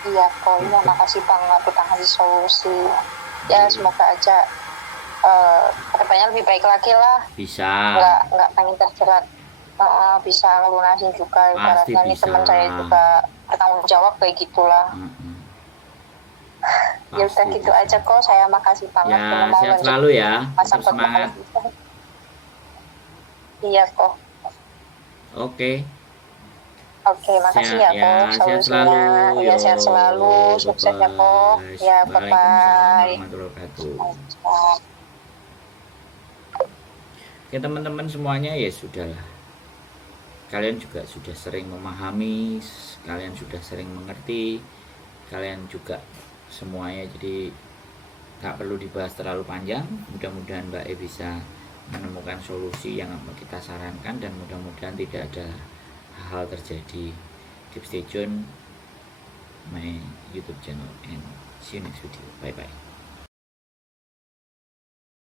Iya kok, iya makasih banget udah ngasih solusi. Ya semoga aja kedepannya lebih baik lagi lah. Bisa, Nggak pengen terjerat. Bisa ngelunasin juga pasti ibaratnya nih bisa. teman saya juga bertanggung jawab kayak gitulah. Mm-mm, Ya udah pasti gitu bisa. aja kok, saya makasih banget udah Ya, mau sehat lanjut selalu ya, masa tetap semangat. perkuliahan. Iya kok. Oke, Oke, makasih sehat ya kok ya, sehat solusinya. selalu. Ya Yo, sehat selalu, sukses ya kok. bye-bye. Ya bye Waalaikumsalam bye. warahmatullahi wabarakatuh. Oke teman-teman semuanya, ya sudahlah. Kalian juga sudah sering memahami, kalian sudah sering mengerti, kalian juga semuanya, jadi tak perlu dibahas terlalu panjang. Mudah-mudahan Mbak E bisa menemukan solusi yang kita sarankan, dan mudah-mudahan tidak ada hal terjadi. Keep stay tune my YouTube channel and see you next video. Bye bye.